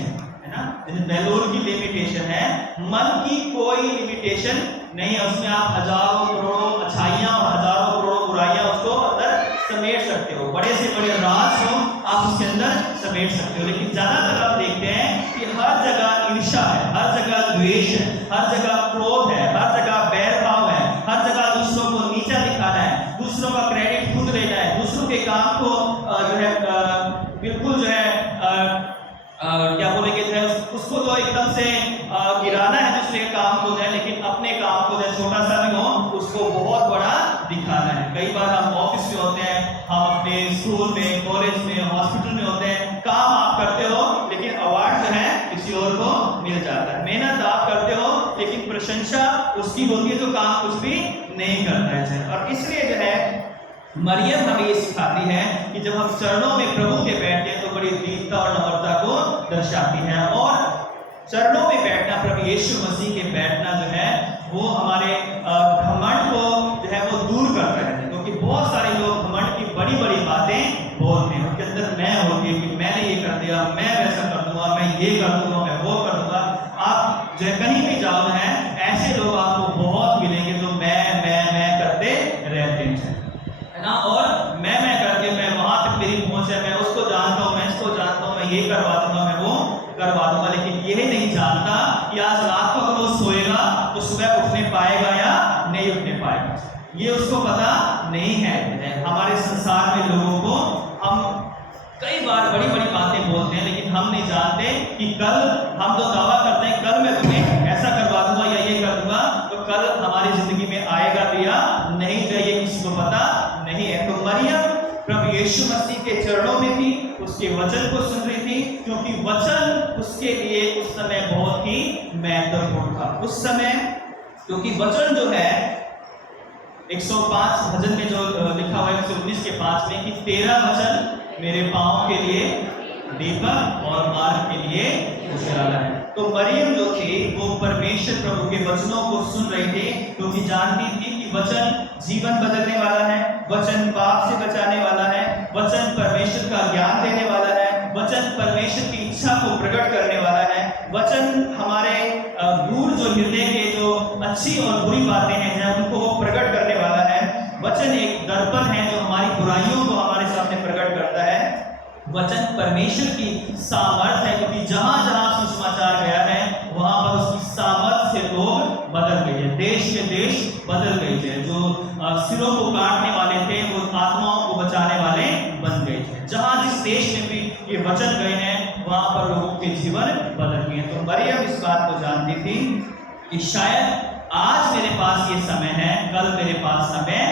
ना। जैसे बैलून की लिमिटेशन है, मन की कोई लिमिटेशन नहीं है। उसमें आप हजारों करोड़ों अच्छाइयां और हजारों करोड़ों बुराइयां उसको अंदर समेट सकते हो, बड़े से बड़े राज हो आप उसके अंदर समेट सकते हो। लेकिन ज्यादातर आप देखते हैं कि हर जगह ईर्ष्या है, हर जगह द्वेष है, हर जगह क्रोध है, हर जगह बैर भाव है, हर जगह दूसरों को नीचा दिखाना है, दूसरों का क्रेडिट खुद लेना है, दूसरों के काम को जो है बिल्कुल जो है क्या बोलेंगे जो है उसको तो एकदम से गिराना है दूसरे के काम को जो है, लेकिन अपने काम को जो छोटा सा भी हो उसको बहुत बड़ा दिखाना है। कई बार हम ऑफिस में होते हैं, हम अपने स्कूल में, कॉलेज में, हॉस्पिटल में होते हैं, काम आप करते हो लेकिन अवार्ड जो है किसी और को मिल जाता है। मेहनत आप करते हो लेकिन प्रशंसा उसकी होती है जो काम कुछ भी नहीं करता है। और इसलिए जो है मरियम हमें ये सिखाती है कि जब हम चरणों में प्रभु के बैठते हैं तो बड़ी दीनता और नम्रता को दर्शाती है। और चरणों में बैठना, प्रभु यीशु मसीह के बैठना जो है वो हमारे घमंड को जो है वो दूर करता है। क्योंकि बहुत सारे लोग घमंड की बड़ी बड़ी बातें बोलते हैं, उनके अंदर मैं होती है कि मैंने ये कर दिया, मैं वैसा कर दूंगा, मैं ये कर दूंगा, मैं वो कर दूंगा। आप जो है कहीं भी जाओ है ऐसे लोग आपको बहुत मिलेंगे जो मैं करते रहते हैं ना। और मैं करके मैं वहां तक मेरी पहुंच है, मैं उसको जानता हूँ, मैं इसको जानता हूँ, मैं ये करवा दूंगा, मैं वो करवा दूंगा। लेकिन यही नहीं जानता कि आज रात को अगर वो सोएगा तो सुबह उठने पाएगा या नहीं उठने पाएगा, ये उसको पता नहीं है। हमारे संसार में लोगों को हम कई बार बड़ी बड़ी बातें बोलते हैं लेकिन हम नहीं जानते कि कल हम जो दावा करते हैं कल मैं तुम्हें ऐसा करवा दूंगा या ये कर दूंगा, तो कल हमारी जिंदगी में आएगा भी या नहीं जाइए किसी को पता नहीं है। तो मरियम प्रभु यीशु मसीह के चरणों में थी, उसके वचन को सुन रही थी, क्योंकि वचन उसके लिए उस समय बहुत ही महत्वपूर्ण था। उस समय क्योंकि वचन जो है 105 भजन में जो लिखा हुआ है 119 के 5 में कि तेरा वचन मेरे पांव के लिए दीपक और मार्ग के लिए उजाला है। तो मरियम जो थी वो परमेश्वर प्रभु के वचनों को सुन रही थी, क्योंकि जानती थी कि वचन जीवन बदलने वाला है, वचन पाप से बचाने वाला है, वचन परमेश्वर का ज्ञान देने वाला है, वचन परमेश्वर की इच्छा को प्रकट करने वाला है, वचन हमारे दूर जो हृदय के जो अच्छी और बुरी बातें हैं उनको वो प्रकट करने वाला है। वचन एक दर्पण है जो हमारी बुराइयों को हमारे सामने प्रकट करता है। वचन परमेश्वर की सामर्थ है, क्योंकि जहां जहां सुसमाचार गया है वहां पर उसकी सामर्थ से लोग बदल गए हैं, देश के देश बदल गए थे। जो सिरों को काटने वाले थे वो आत्माओं को बचाने वाले बन गए थे। जहां जिस देश में भी ये वचन गए हैं वहां पर लोगों के जीवन बदल गए। तो मरियम इस बात को जानती थी कि शायद आज मेरे पास ये समय है, कल मेरे पास समय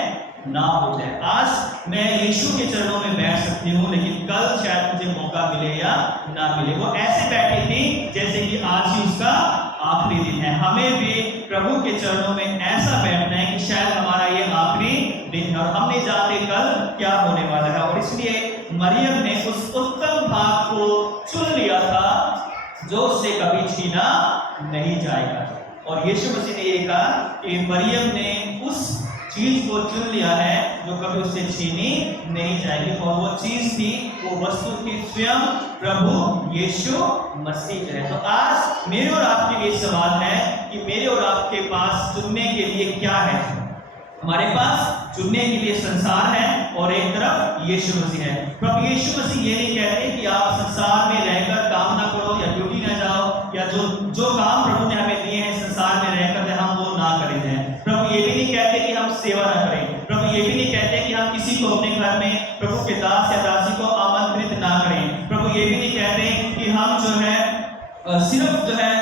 ना हो जाए। आज मैं यीशु के चरणों में बैठ सकती हूँ लेकिन कल शायद मुझे मौका मिले या ना मिले। वो ऐसे बैठी थी जैसे कि आज ही उसका आखिरी दिन है। हमें भी प्रभु के चरणों में ऐसा बैठना है कि शायद हमारा ये आखिरी दिन है और हम नहीं जानते कल क्या होने वाला है। और इसलिए मरियम ने उस उत्तम भाग को चुन लिया था जो उससे कभी छीना नहीं जाएगा। और यीशु मसीह ने ये कहा कि मरियम ने उस चीज को चुन लिया है जो कभी उससे छीनी नहीं जाएगी। और वो चीज थी, वो वस्तु थी स्वयं प्रभु यीशु मसीह है। तो आज मेरे और आपके लिए सवाल है कि मेरे और आपके पास चुनने के लिए क्या है। हमारे पास चुनने के लिए संसार है और एक तरफ यीशु मसीह है। प्रभु यीशु मसीह ये नहीं कहते कि आप संसार में रहकर काम ना करो या ड्यूटी ना जाओ या जो काम प्रभु ने हमें दिए हैं संसार में रहकर हम वो ना करें। प्रभु ये भी नहीं कहते कि हम सेवा ना करें। प्रभु ये भी नहीं कहते कि हम किसी को अपने घर में प्रभु के दास या दासी को आमंत्रित ना करें। प्रभु ये भी नहीं कहते कि हम जो है सिर्फ जो है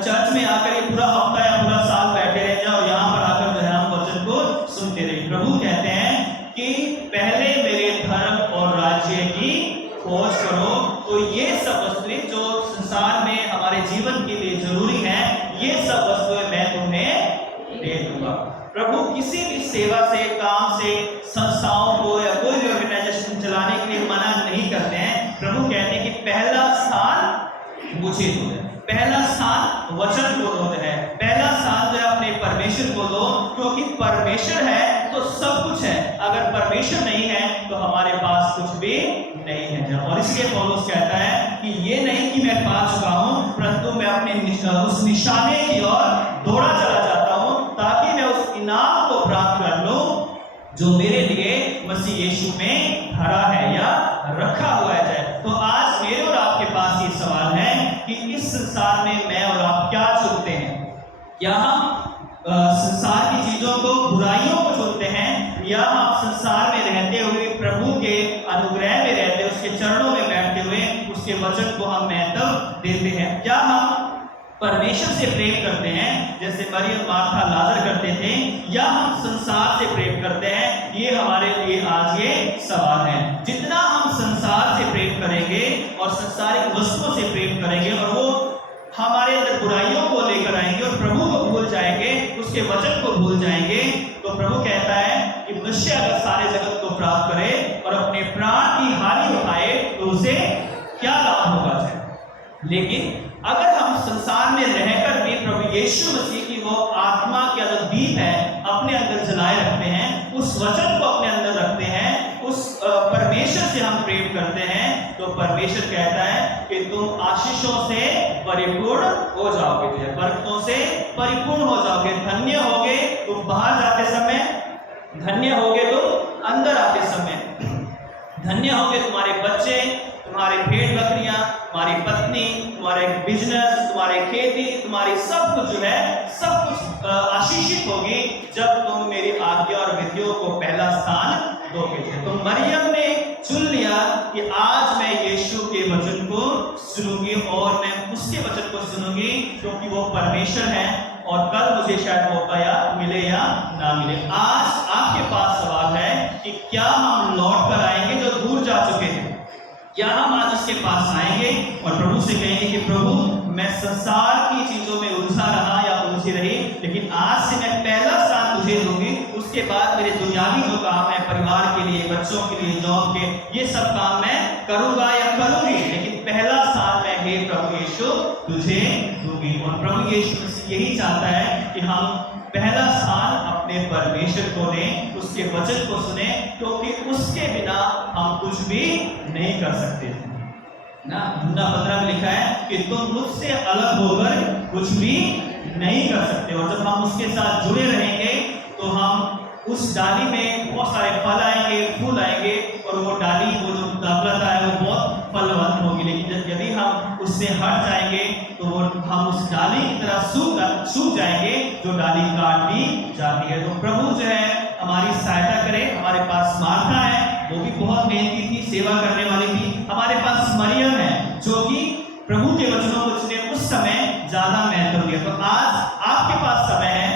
चर्च में आकर ये पूरा हफ्ता या पूरा साल बैठे रह जाओ, यहाँ पर आकर जो है हम वचन को सुनते रहे। प्रभु कहते हैं कि पहले मेरे धर्म और राज्य की खोज करो तो ये सब वस्तुएं जो संसार में हमारे जीवन के लिए जरूरी है ये सब वस्तुएं मैं तुम्हें दे दूंगा। प्रभु किसी भी सेवा से, काम से, संस्थाओं को या कोई भी ऑर्गेनाइजेशन चलाने के लिए मना नहीं करते हैं। प्रभु कहते हैं कि पहला स्थान मुझे दो है, पहला स्थान वचन को दो है, पहला स्थान जो है अपने परमेश्वर को दो, क्योंकि परमेश्वर है तो सब कुछ है। अगर अगर परमेश्वर नहीं है तो हमारे पास कुछ भी नहीं है। और इसलिए पौलुस कहता है कि ये नहीं कि मैं पा चुका हूं, परंतु मैं अपने उस निशाने की ओर दौड़ा चला जाता हूं, ताकि मैं उस इनाम को प्राप्त कर लूं जो मेरे लिए मसीह यीशु में धरा है या रखा हुआ है। तो आज मेरे और आपके पास ये सवाल है कि इस संसार में मैं और आप क्या चुनते हैं? क्या हम संसार की चीजों को, बुराइयों को चुनते हैं, या हम संसार में रहते हुए प्रभु के अनुग्रह में रहते, उसके चरणों में बैठते हुए उसके वचन को हम महत्व देते हैं? क्या हम परमेश्वर से प्रेम करते हैं जैसे मरियम, मार्था, लाजर करते थे, या हम संसार से प्रेम करते हैं? ये हमारे लिए आज ये सवाल है। जितना हम संसार से प्रेम करेंगे और संसारिक वस्तुओं से प्रेम करेंगे और वो हमारे अंदर बुराइयों को लेकर आएंगे और प्रभु को भूल जाएंगे, उसके वचन को भूल जाएंगे, तो प्रभु कहता है कि मनुष्य अगर सारे जगत को प्राप्त करे और अपने प्राण की हानि उठाए तो उसे क्या लाभ होगा? लेकिन अगर हम संसार में रहकर भी प्रभु यीशु मसीह की वो आत्मा का जो दीप है अपने अंदर जलाए रखते हैं, उस वचन को अपने अंदर रखते हैं, उस परमेश्वर से हम प्रेम करते हैं, तो परमेश्वर कहता है कि तुम आशीषों से परिपूर्ण हो जाओगे, बरकतों से परिपूर्ण हो जाओगे, धन्य होगे तुम बाहर जाते समय, धन्य होगे तुम अंदर आते समय, धन्य होगे तुम्हारे बच्चे, तुम्हारे भेड़ बकरियां, तुम्हारी पत्नी, तुम्हारे बिजनेस, तुम्हारे खेती, तुम्हारी सब कुछ जो है, सब कुछ आशीषित होगी जब तुम मेरी आज्ञा और विधियों को पहला स्थान दोगे। तो मरियम ने चुन लिया कि आज मैं यीशु के वचन को सुनूंगी और मैं उसके वचन को सुनूंगी क्योंकि वो परमेश्वर है, और कल मुझे शायद मौका या मिले या ना मिले। आज आपके पास सवाल है कि क्या हम लौट कर आएंगे जो दूर जा चुके हैं? क्या हम आज उसके पास आएंगे और प्रभु से कहेंगे कि प्रभु मैं संसार की चीजों में उलझा रहा या उलझी रही, लेकिन आज से मैं पहला स्थान तुझे दूंगी, उसके बाद मेरे दुनियावी जो काम है, परिवार के लिए, बच्चों के लिए, जॉब के, ये सब काम मैं करूंगा या करूंगी, लेकिन पहला स्थान मैं हे प्रभु यीशु तुझे दूंगी। और प्रभु यीशु यही चाहता है कि हम पहला स्थान अपने परमेश्वर को दें, उसके वचन को सुने, क्योंकि उसके बिना हम कुछ भी नहीं कर सकते ना। 15 में लिखा है कि तुम मुझसे अलग होकर कुछ भी नहीं कर सकते। और जब हम उसके साथ जुड़े रहेंगे तो हम उस डाली में बहुत सारे फल आएंगे, फूल आएंगे, और वो डाली, वो जो दाखलता है वो बहुत फलवंत होगी। लेकिन यदि हम उससे हट जाएंगे तो वो हम उस डाली की तरह सूख जाएंगे जो डाली काट ली जाती है। तो प्रभु जो है हमारी सहायता करे। हमारे पास मार्था है, वो भी बहुत मेहनती थी, सेवा करने वाली थी। हमारे पास मरियम है जो कि प्रभु के वचनों को जिसने उस समय ज्यादा महत्व दिया। तो आज आपके पास समय है,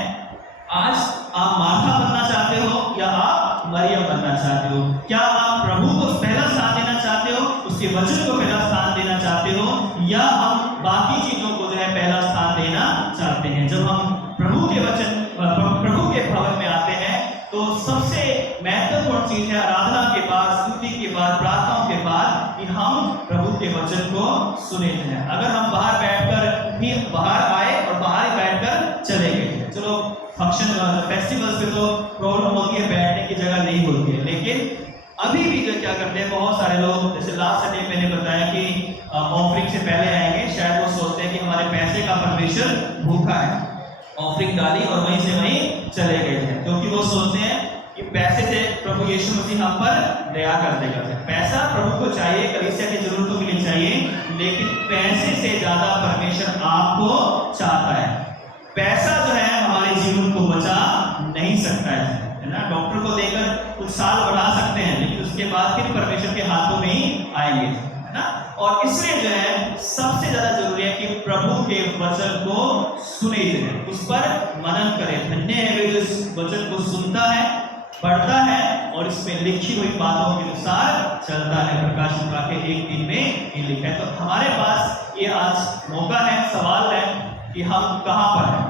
आज आप मार्था बनना चाहते हो या आप मरियम बनना चाहते हो? क्या आप प्रभु को पहला स्थान देना चाहते हो, उसके वचन को पहला स्थान देना चाहते हो, या हम बाकी चीजों को जो है पहला स्थान देना चाहते हैं? जब हम प्रभु के वचन, प्रभु के भवन में आते हैं तो सबसे महत्वपूर्ण चीज है आराधना के बाद, स्तुति के बाद, प्रार्थनाओं के बाद कि हम प्रभु के वचन को सुने हैं। अगर हम बाहर बैठकर भी बाहर आए और बाहर ही बैठकर चले गए, चलो फंक्शन फेस्टिवल्स पे तो प्रॉब्लम होती है, बैठने की जगह नहीं होती है, लेकिन अभी भी जो क्या करते हैं बहुत सारे लोग, जैसे लास्ट संडे मैंने बताया कि ऑफरिंग से पहले आएंगे, शायद वो सोचते हैं कि हमारे पैसे का परमेश्वर भूखा है, ऑफरिंग डाली और वहीं से वहीं चले गए थे, क्योंकि वो सोचते हैं कि पैसे से प्रभु यीशु मसीह हम पर दया कर देगा। पैसा प्रभु को चाहिए, कलीसिया की जरूरतों के लिए चाहिए, लेकिन पैसे से ज्यादा परमेश्वर आपको चाहता है। पैसा जो है हमारे जीवन को बचा नहीं सकता है ना। डॉक्टर को देकर कुछ साल बढ़ा सकते हैं, लेकिन उसके बाद फिर परमेश्वर के हाथों में ही आएंगे, है ना। और इसलिए जो है सबसे ज्यादा जरूरी है कि प्रभु के वचन को सुने, उस पर मनन करें। धन्य है वे जो इस वचन को सुनता है, पढ़ता है और इसमें लिखी हुई बातों के अनुसार चलता है। प्रकाशित वाक्य 1:3 में ये लिखा है। तो हमारे पास ये आज मौका है, सवाल है कि हम कहाँ पर हैं,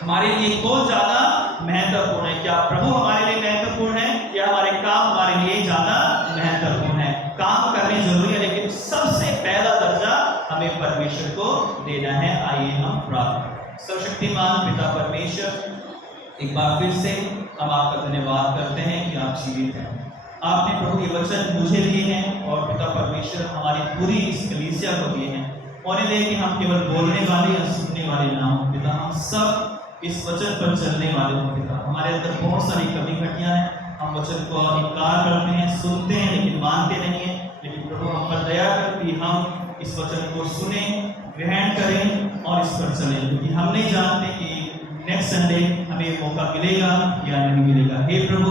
हमारे लिए कौन ज्यादा महत्वपूर्ण है? क्या प्रभु हमारे लिए महत्वपूर्ण है या हमारे काम हमारे लिए ज्यादा महत्वपूर्ण है? काम करने जरूरी है, लेकिन सबसे पहला दर्जा हमें परमेश्वर को देना है। आइए हम प्रार्थना करें। सर्वशक्तिमान पिता परमेश्वर, एक बार फिर से हम आपका धन्यवाद करते हैं कि आप जीवित हैं। आपने प्रभु ये वचन मुझे दिए हैं और पिता परमेश्वर हमारी पूरी इस कलीसिया को दिए हैं। होने दे कि हम केवल बोलने वाले या सुनने वाले ना हो पिता, हम सब इस वचन पर चलने वाले हो पिता। हमारे अंदर बहुत सारी कमी घटियां हैं, हम वचन को इनकार करते हैं, सुनते हैं लेकिन मानते नहीं हैं। लेकिन प्रभु हम पर दया करके हम इस वचन को सुने, ग्रहण करें और इस पर चलें, क्योंकि हम नहीं जानते कि नेक्स्ट संडे हमें मौका मिलेगा या नहीं मिलेगा। हे प्रभु,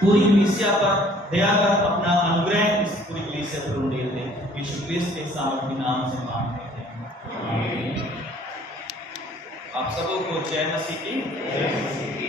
पूरी कलीसिया पर दया कर अपना अनुग्रह इस पूरी कलीसिया पर उंडेल दे। यीशु क्रिस्त के सामर्थ्य नाम से मांगते हैं। आप सबों को जय मसीह की।